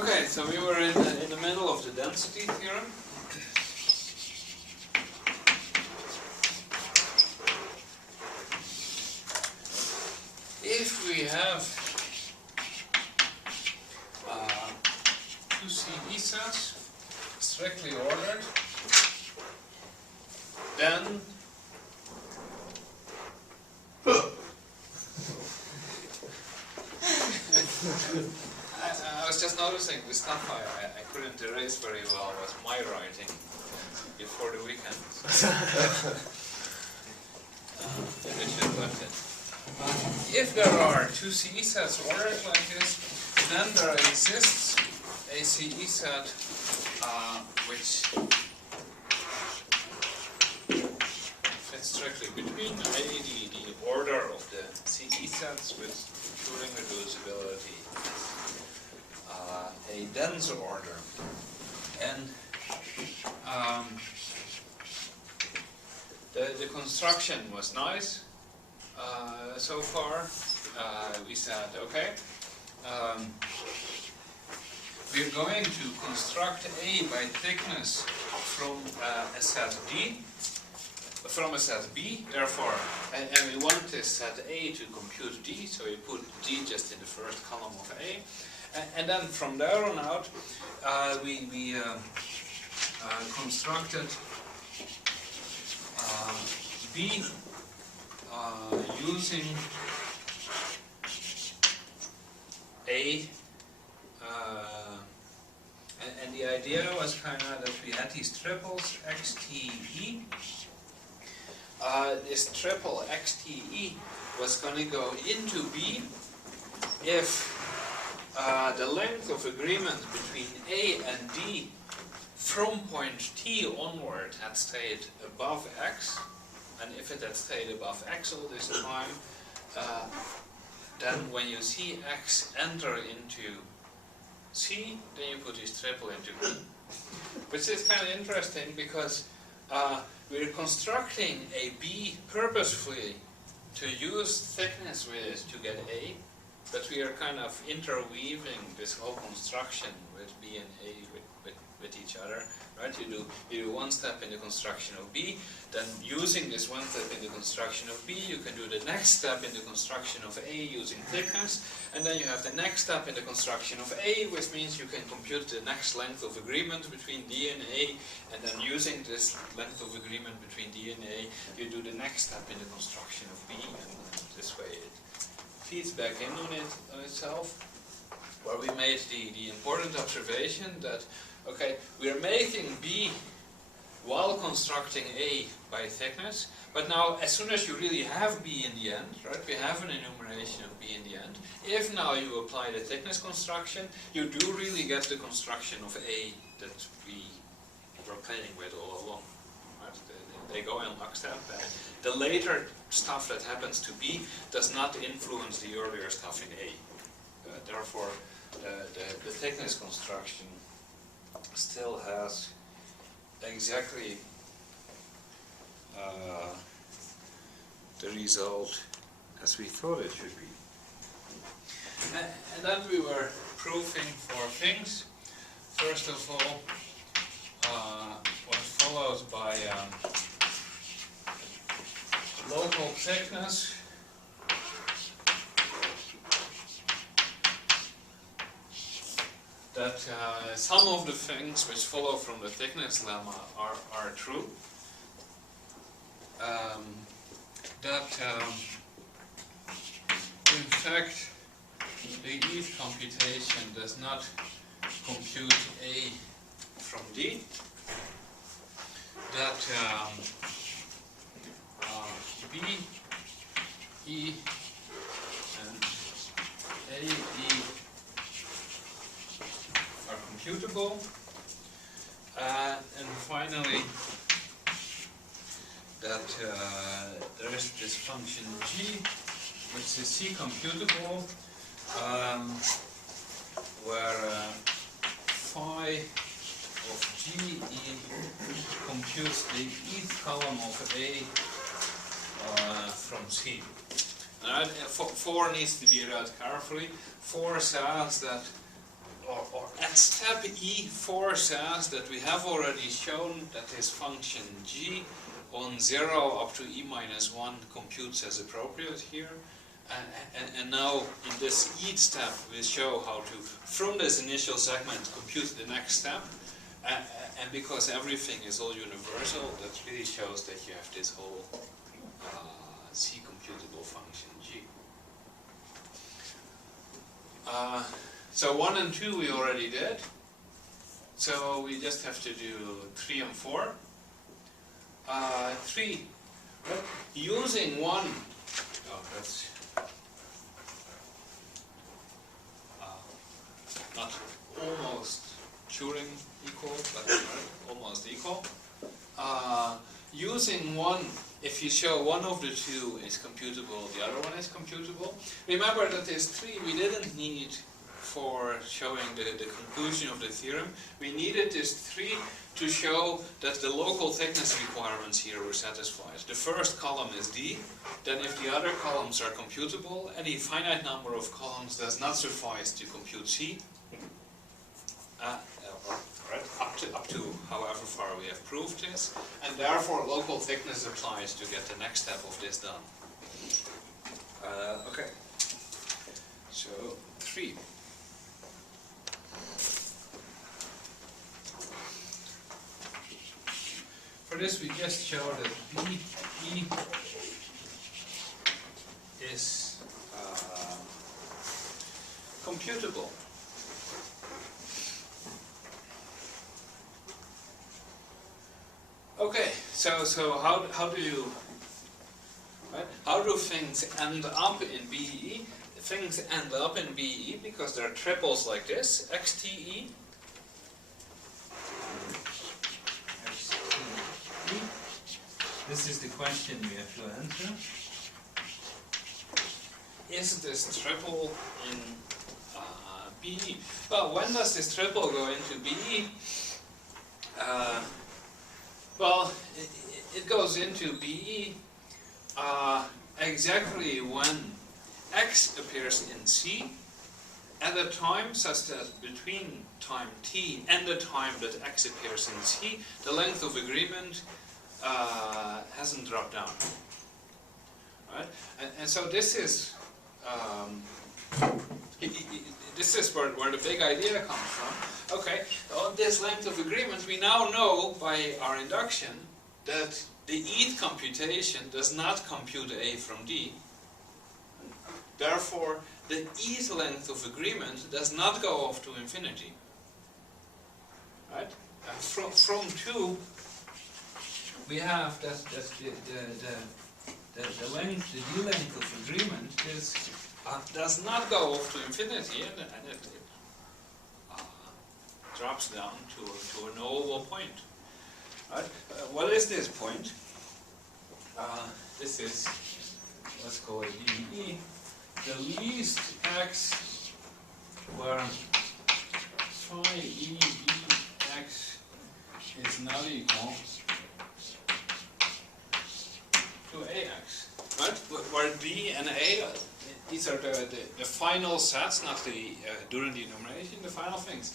Okay, so we were in the middle of the density theorem. If we have two CE sets strictly ordered, then I was just noticing the stuff I couldn't erase very well was my writing before the weekend. Maybe I should put it. If there are two CE sets ordered like this, then there exists a CE set which fits strictly between the order of the CE sets with Turing reducibility, a dense order. And the construction was nice. So far, we said, okay, we're going to construct A by thickness from a set D, from a set B, therefore, and we want this set A to compute D, so we put D just in the first column of A, and then from there on out, we constructed B using A, and the idea was kind of that we had these triples XTE. This triple XTE was going to go into B if the length of agreement between A and D from point T onward had stayed above X. And if it had stayed above X all this time, then when you see X enter into C, then you put this triple into B. Which is kind of interesting because we're constructing a B purposefully to use thickness with it to get A, but we are kind of interweaving this whole construction with B and A with each other. Right? You do one step in the construction of B, then using this one step in the construction of B, you can do the next step in the construction of A using thickness, and then you have the next step in the construction of A, which means you can compute the next length of agreement between D and A, and then using this length of agreement between D and A, you do the next step in the construction of B, and this way it feeds back in on itself. Where we made the important observation that okay, we are making B while constructing A by thickness, but now as soon as you really have B in the end, right, we have an enumeration of B in the end, if now you apply the thickness construction, you do really get the construction of A that we were playing with all along. Right? They go in lockstep. The later stuff that happens to B does not influence the earlier stuff in A. Therefore, the thickness construction still has exactly the result as we thought it should be. And then we were proving 4 things. First of all, was followed by local thickness. That some of the things which follow from the thickness lemma are true. That in fact the ETH computation does not compute A from D. That B, E, and A, E are computable, and finally that there is this function G which is C computable, where phi of G computes the ETH column of A from C. Alright, 4 needs to be read carefully. 4 says that or at step E4 says that we have already shown that this function g on 0 up to e minus 1 computes as appropriate here. And now in this each step we show how to, from this initial segment, compute the next step. And because everything is all universal, that really shows that you have this whole C computable function g. So 1 and 2 we already did. So we just have to do 3 and 4. 3, well, using 1, that's not almost Turing equal, but almost equal. Using 1, if you show one of the two is computable, the other one is computable. Remember that this 3 we didn't need for showing the conclusion of the theorem. We needed this 3 to show that the local thickness requirements here were satisfied. The first column is D, then if the other columns are computable, any finite number of columns does not suffice to compute C. Right, up to however far we have proved this, and therefore local thickness applies to get the next step of this done. Okay, so 3. For this we just show that E is computable. Okay, so how do you, right? How do things end up in BE? Things end up in BE because there are triples like this, XTE. This is the question we have to answer. Is this triple in BE? Well, when does this triple go into BE? Well, it goes into BE exactly when X appears in C at a time such that between time t and the time that X appears in C, the length of agreement hasn't dropped down. Right? And so this is where the big idea comes from. Okay, on this length of agreement, we now know by our induction that the ETH computation does not compute A from D. Therefore, the ETH length of agreement does not go off to infinity. Right? From 2, we have that the length, the D length of agreement is does not go off to infinity, and it drops down to a knowable point. Right? What is this point? This is, let's call it DE, the least X where phi E X is not equal to AX. Right? Where D and A, these are the final sets, not the during the enumeration, the final things.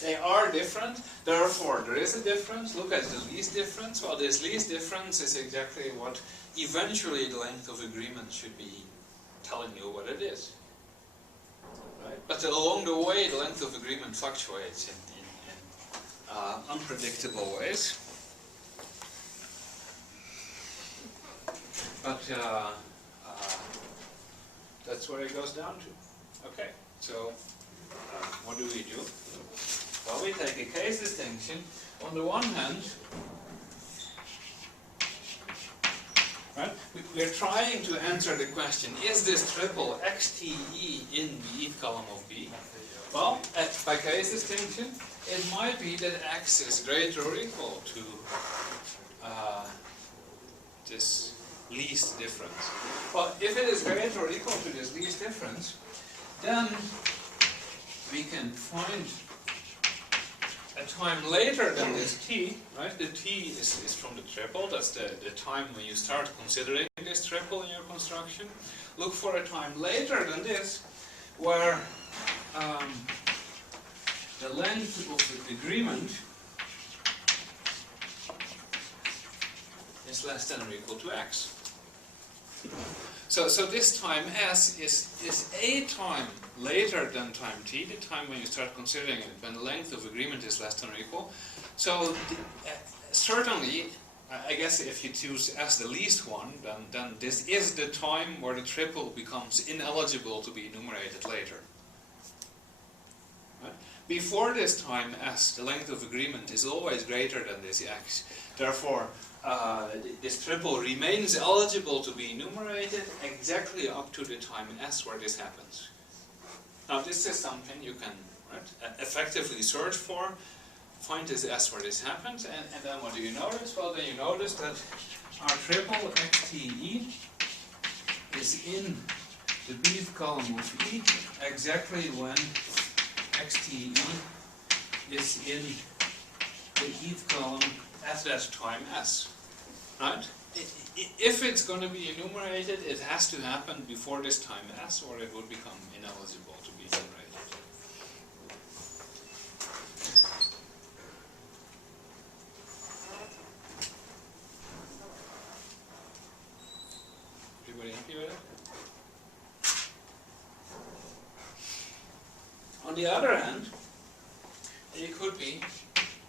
They are different, therefore there is a difference. Look at the least difference. Well, this least difference is exactly what eventually the length of agreement should be telling you what it is. Right? But along the way, the length of agreement fluctuates in unpredictable ways. But that's where it goes down to. Okay, so what do we do? Well, we take a case distinction. On the one hand, right, we're trying to answer the question, is this triple XTE in the ETH column of B? Well, by case distinction, it might be that X is greater or equal to this least difference. Well, if it is greater or equal to this least difference, then we can find a time later than this t, right? The t is from the triple, that's the time when you start considering this triple in your construction. Look for a time later than this, where the length of the agreement is less than or equal to x. So this time s is a time later than time t, the time when you start considering it, when the length of agreement is less than or equal. So certainly, I guess if you choose s the least one, then this is the time where the triple becomes ineligible to be enumerated later. Right? Before this time s, the length of agreement is always greater than this x. Therefore, this triple remains eligible to be enumerated exactly up to the time s where this happens. Now this is something you can effectively search for, find this s where this happens, and then what do you notice? Well, then you notice that our triple xte is in the bth column of E exactly when xte is in the eth column at that time s. Right? If it's going to be enumerated, it has to happen before this time s, or it would become ineligible to be enumerated. Everybody happy with it? On the other hand, it could be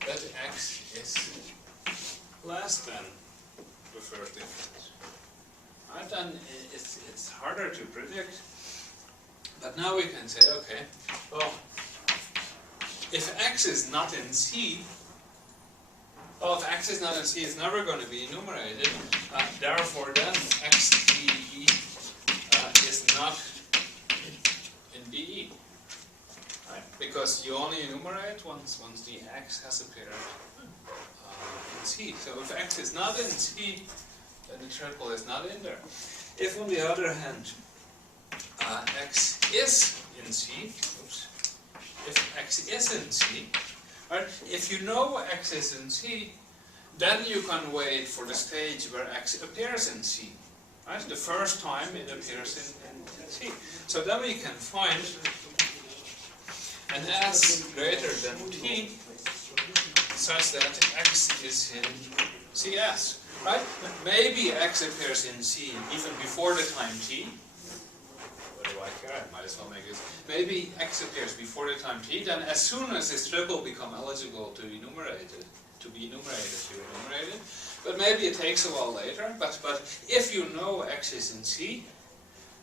that x is less than the first difference. Right, then it's harder to predict, but now we can say, okay, well, if x is not in C, well, if x is not in C, it's never going to be enumerated. Therefore, then xte is not in BE, right? Because you only enumerate once the x has appeared in C. So if x is not in C, then the triple is not in there. If on the other hand x is in C, if x is in C, right, if you know x is in C, then you can wait for the stage where x appears in C. Right? The first time it appears in C. So then we can find an s greater than t such that x is in CS. Right? Maybe x appears in C even before the time t. What do I care? I might as well make it. Maybe x appears before the time t, then as soon as this triple become eligible to be enumerated, you enumerate it. But maybe it takes a while later. But if you know x is in C,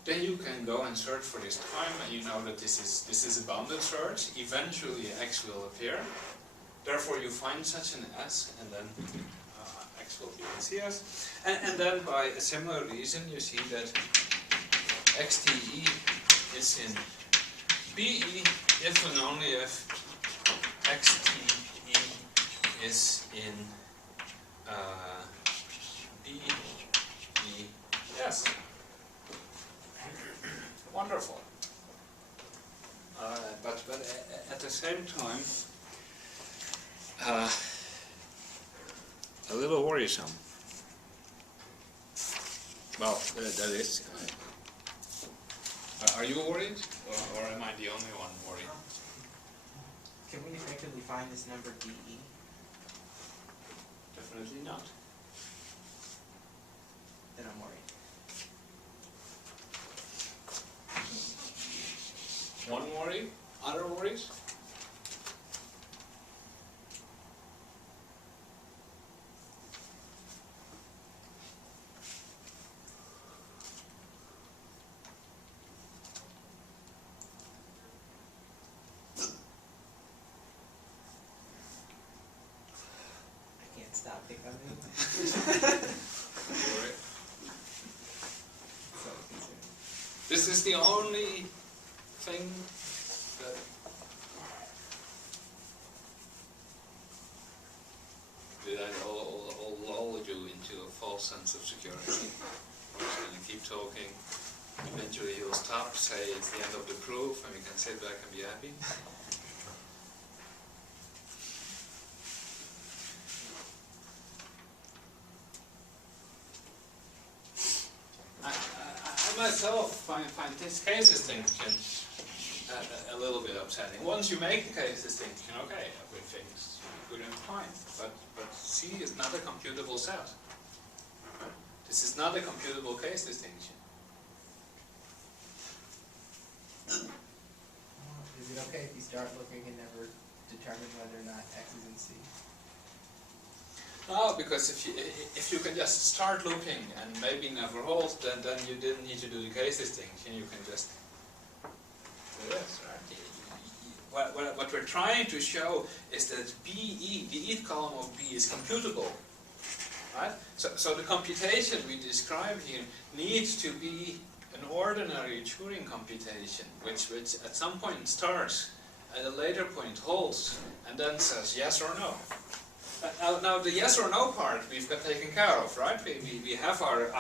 then you can go and search for this time, and you know that this is a bounded search. Eventually x will appear. Therefore you find such an s, and then x will be in CS. And then by a similar reason you see that xte is in BE if and only if xte is in BE. Yes. Wonderful. But at the same time, a little worrisome. Well, that is. Are you worried, or am I the only one worried? Can we effectively find this number DE? Definitely not. Then I'm worried. One worry? Other worries? I can't stop becoming. Worry. This is the only thing that I lull you into a false sense of security. We're just going to keep talking. Eventually you'll stop, say it's the end of the proof, and we can sit back and be happy. I myself find this case distinction a little bit upsetting. Once you make the case distinction, okay, everything's good and fine. But C is not a computable set. This is not a computable case distinction. Is it okay if you start looking and never determine whether or not X is in C? No, because if you can just start looking and maybe never hold, then you didn't need to do the case distinction. You can just do this, right? What we're trying to show is that BE, the eth column of B, is computable, right? So the computation we describe here needs to be an ordinary Turing computation, which at some point starts, at a later point holds, and then says yes or no. Now the yes or no part we've got taken care of, right? We have our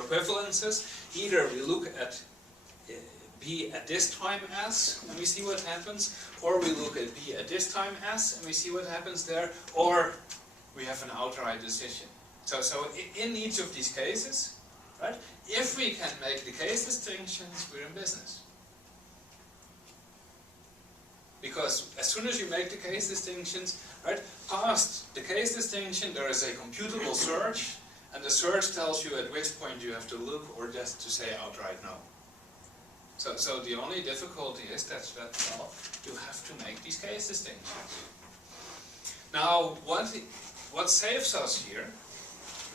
equivalences. Either we look at B at this time S and we see what happens, or we look at B at this time S and we see what happens there, or we have an outright decision. So in each of these cases, right, if we can make the case distinctions, we're in business. Because as soon as you make the case distinctions, right, past the case distinction there is a computable search, and the search tells you at which point you have to look or just to say outright no. So the only difficulty is that well, you have to make these case distinctions. Now what saves us here,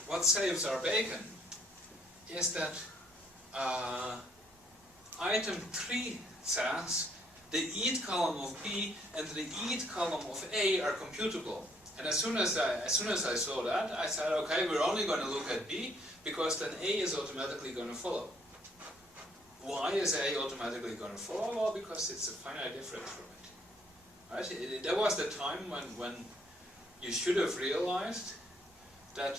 what saves our bacon, is that item 3 says the eth column of B and the eth column of A are computable. And as soon as I saw that, I said, okay, we're only going to look at B, because then A is automatically going to follow. Why is A automatically going to follow? Well, because it's a finite difference from it. Right? There was the time when you should have realized that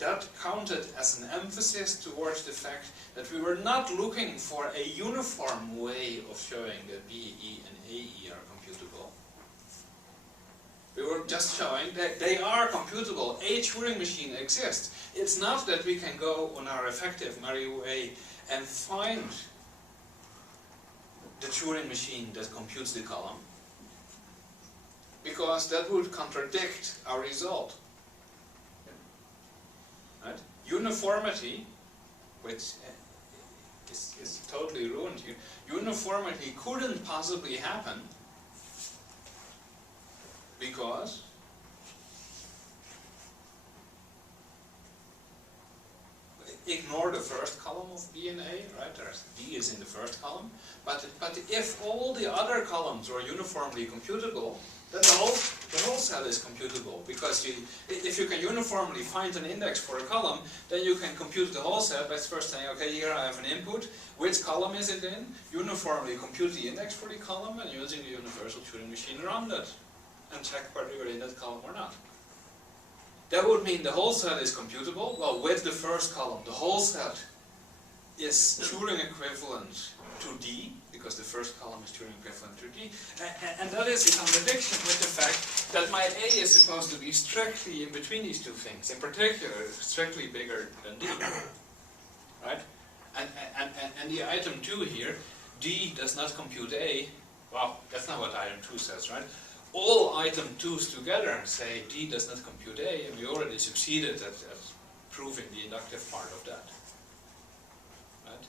that counted as an emphasis towards the fact that we were not looking for a uniform way of showing that BE and AE are computable. We were just showing that they are computable. A Turing machine exists. It's not that we can go on our effective merry way and find the Turing machine that computes the column, because that would contradict our result. Right? Uniformity, which is totally ruined here, uniformity couldn't possibly happen because ignore the first column of B and A, right? B is in the first column, but if all the other columns are uniformly computable, then the whole set is computable, because if you can uniformly find an index for a column, then you can compute the whole set by first saying, okay, here I have an input, which column is it in? Uniformly compute the index for the column, and using the universal Turing machine around it, and check whether you're in that column or not. That would mean the whole set is computable. Well, with the first column, the whole set is Turing equivalent to D, because the first column is Turing equivalent to D, and that is a contradiction with the fact that my A is supposed to be strictly in between these two things, in particular, strictly bigger than D, right? And the item 2 here, D does not compute A. Well, that's not what item 2 says, right? All item 2's together say D does not compute A, and we already succeeded at proving the inductive part of that. Right?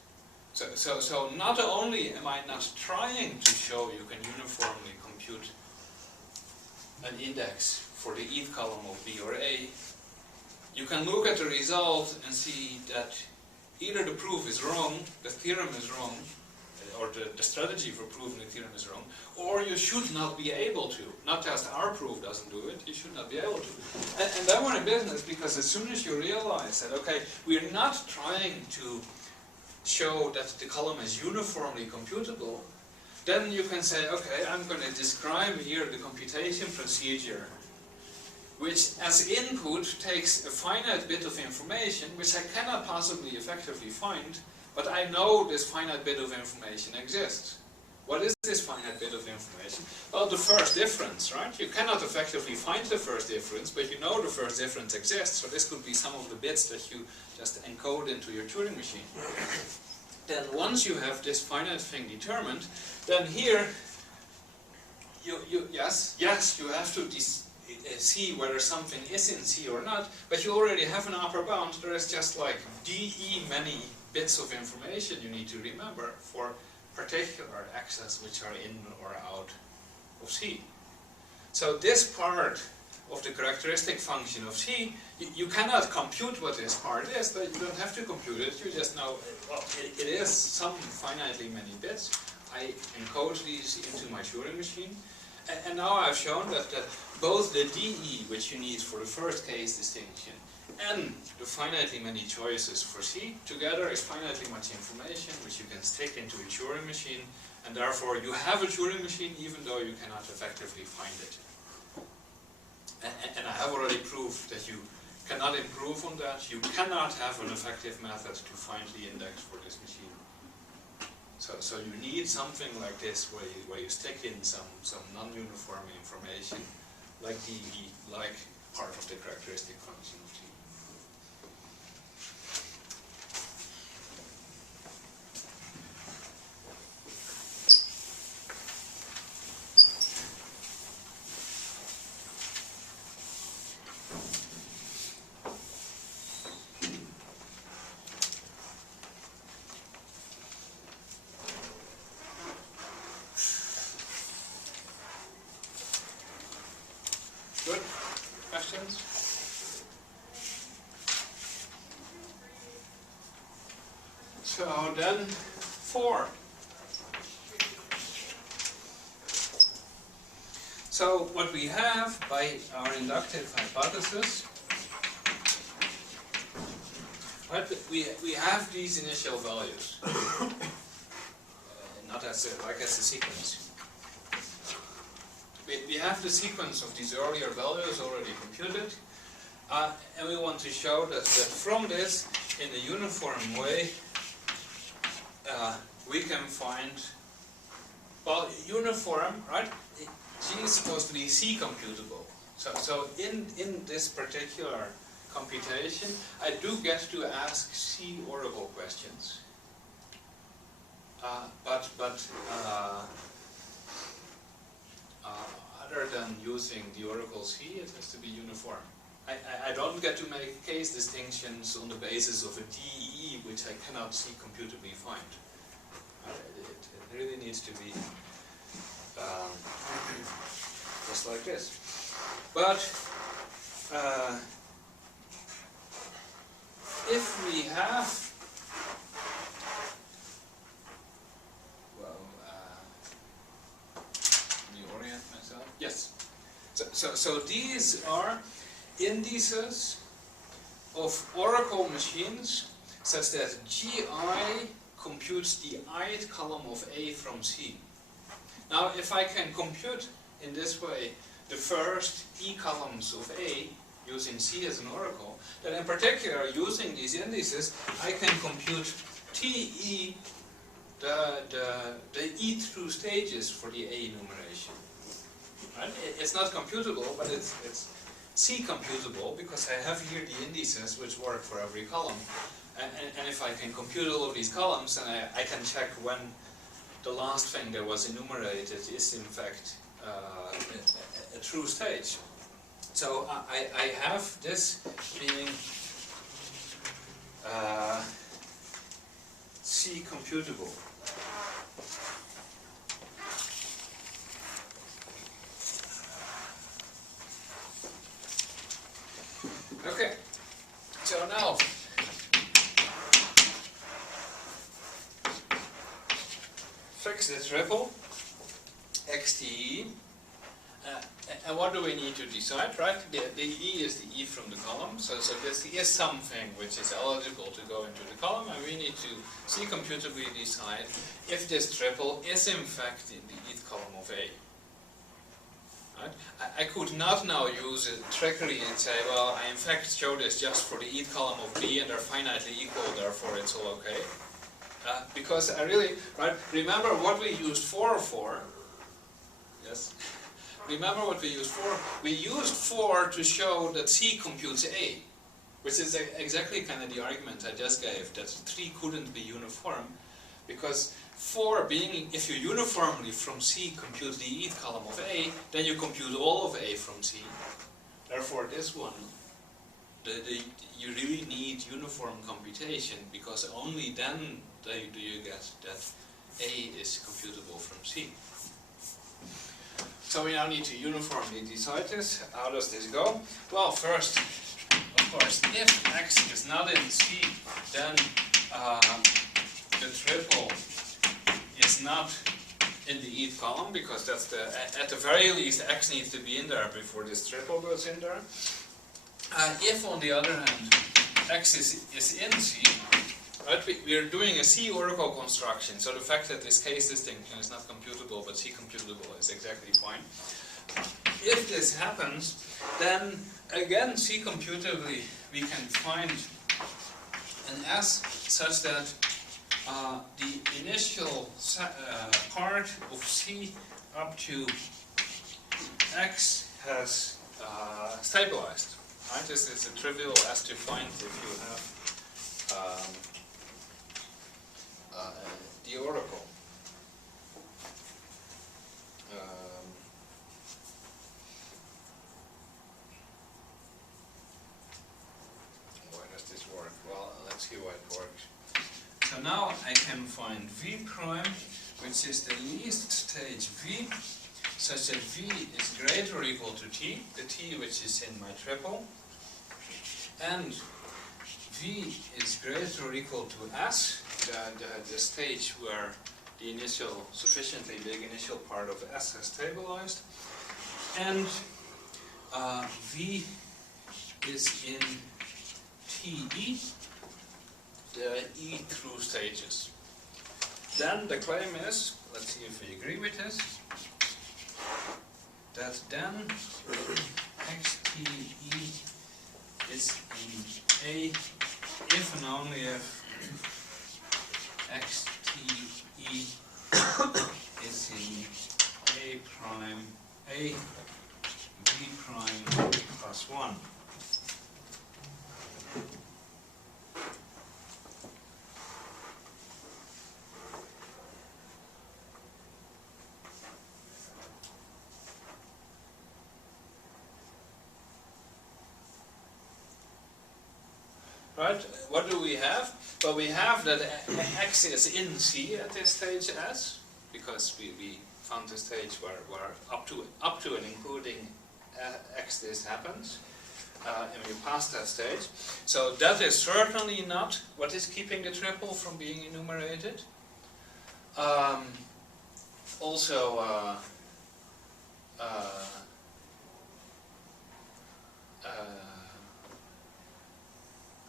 So not only am I not trying to show you can uniformly compute an index for the eth column of B or A, you can look at the result and see that either the proof is wrong, the theorem is wrong, or the strategy for proving the theorem is wrong, or you should not be able to. Not just our proof doesn't do it, you should not be able to. And then we're in business, because as soon as you realize that, okay, we're not trying to show that the column is uniformly computable, then you can say, okay, I'm going to describe here the computation procedure, which as input takes a finite bit of information, which I cannot possibly effectively find, but I know this finite bit of information exists. What is this finite bit of information? Well, the first difference, right? You cannot effectively find the first difference, but you know the first difference exists, so this could be some of the bits that you just encode into your Turing machine. then once you have this finite thing determined, then here yes, you have to see whether something is in C or not, but you already have an upper bound. There is just like dE many bits of information you need to remember for particular x's which are in or out of C. So this part of the characteristic function of C, you cannot compute what this part is, but you don't have to compute it, you just know, well, it is some finitely many bits. I encode these into my Turing machine, and now I've shown that both the dE, which you need for the first case distinction, and the finitely many choices for C together is finitely much information which you can stick into a Turing machine, and therefore you have a Turing machine even though you cannot effectively find it. And I have already proved that you cannot improve on that. You cannot have an effective method to find the index for this machine. So you need something like this where you stick in some non-uniform information like dE, like part of the characteristic function of T. Good? Questions? So then, 4. So what we have by our inductive hypothesis, right, we have these initial values, not as a sequence. We have the sequence of these earlier values already computed, and we want to show that from this, in a uniform way, we can find, well, uniform, right? G is supposed to be C computable. So in this particular computation, I do get to ask C oracle questions. Other than using the oracle C, it has to be uniform. I don't get to make case distinctions on the basis of a dE, which I cannot C computably find. It really needs to be just like this. But if we have, well, let me orient myself. Yes. So these are indices of oracle machines such that GI computes the ith column of A from C. Now, if I can compute in this way the first E columns of A using C as an oracle, then in particular, using these indices, I can compute TE, the E through stages for the A enumeration. Right? It's not computable, but it's C computable because I have here the indices which work for every column. And if I can compute all of these columns, then I can check when the last thing that was enumerated is in fact a true stage. So I have this being C computable. Okay, so now fix this triple XTE, and what do we need to decide, right? The E is the E from the column, so this is something which is eligible to go into the column, and we need to C computably decide if this triple is in fact in the eth column of A. Right? I could not now use a trickery and say, well, I in fact show this just for the eth column of B and they're finitely equal, therefore it's all okay. Because I really, right, remember what we used 4 for. Yes? Remember what we used 4? We used 4 to show that C computes A, which is exactly kind of the argument I just gave, that 3 couldn't be uniform. Because for being, if you uniformly from C compute the eth column of A, then you compute all of A from C. Therefore this one, you really need uniform computation, because only then do you get that A is computable from C. So we now need to uniformly decide this. How does this go? Well, first, of course, if X is not in C, then the triple is not in the eth column, because that's at the very least X needs to be in there before this triple goes in there. If on the other hand X is in C, right, we are doing a C oracle construction, so the fact that this case distinction is not computable but C computable is exactly fine. If this happens, then again C computably we can find an S such that the initial part of C up to X has stabilized. Right? This is a trivial S to find if you have the oracle. Why does this work? Well, let's see why it works. So now I can find V prime, which is the least stage V, such that V is greater or equal to T, the T which is in my triple, and V is greater or equal to S, the stage where the initial, sufficiently big initial part of S has stabilized, and V is in TE, the E through stages. Then the claim is, let's see if we agree with this, that then XTE is in A if and only if XTE is in A prime, A V prime plus 1. Right? What do we have? Well, we have that X is in C at this stage S, because we found the stage where up to and including X this happens, and we pass that stage. So that is certainly not what is keeping the triple from being enumerated. Also,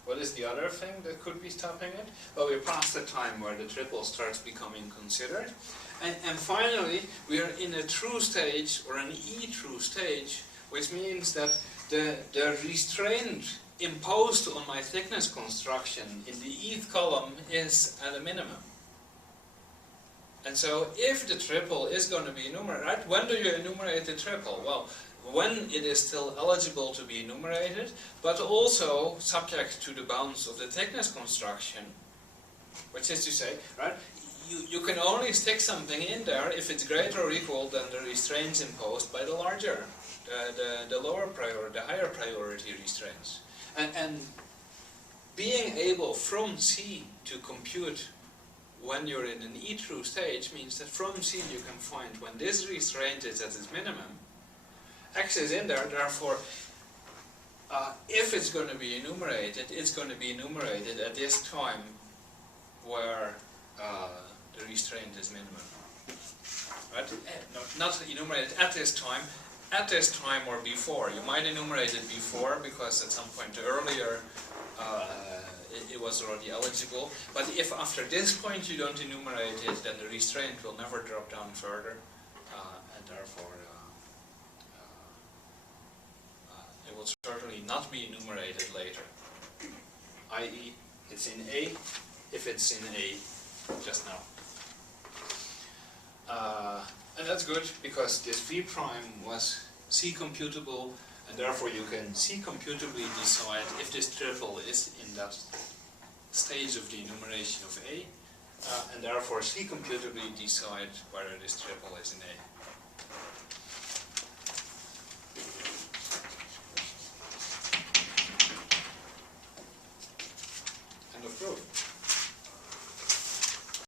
what is the other thing that could be stopping it? Well, we're past the time where the triple starts becoming considered. And finally, we are in a true stage, or an E-true stage, which means that the restraint imposed on my thickness construction in the eth column is at a minimum. And so if the triple is going to be enumerated, right? When do you enumerate the triple? Well, when it is still eligible to be enumerated, but also subject to the bounds of the thickness construction, which is to say, right, you can only stick something in there if it's greater or equal than the restraints imposed by the larger, the lower priority, the higher priority restraints. And being able from C to compute when you're in an E-true stage means that from C you can find when this restraint is at its minimum, X is in there, therefore, if it's going to be enumerated, it's going to be enumerated at this time where the restraint is minimum. Right? No, not enumerated at this time or before. You might enumerate it before because at some point earlier it was already eligible. But if after this point you don't enumerate it, then the restraint will never drop down further, and therefore it will certainly not be enumerated later. I.e., it's in A if it's in A just now. And that's good because this V prime was C computable, and therefore you can C computably decide if this triple is in that stage of the enumeration of A, and therefore C computably decide whether this triple is in A. End of proof.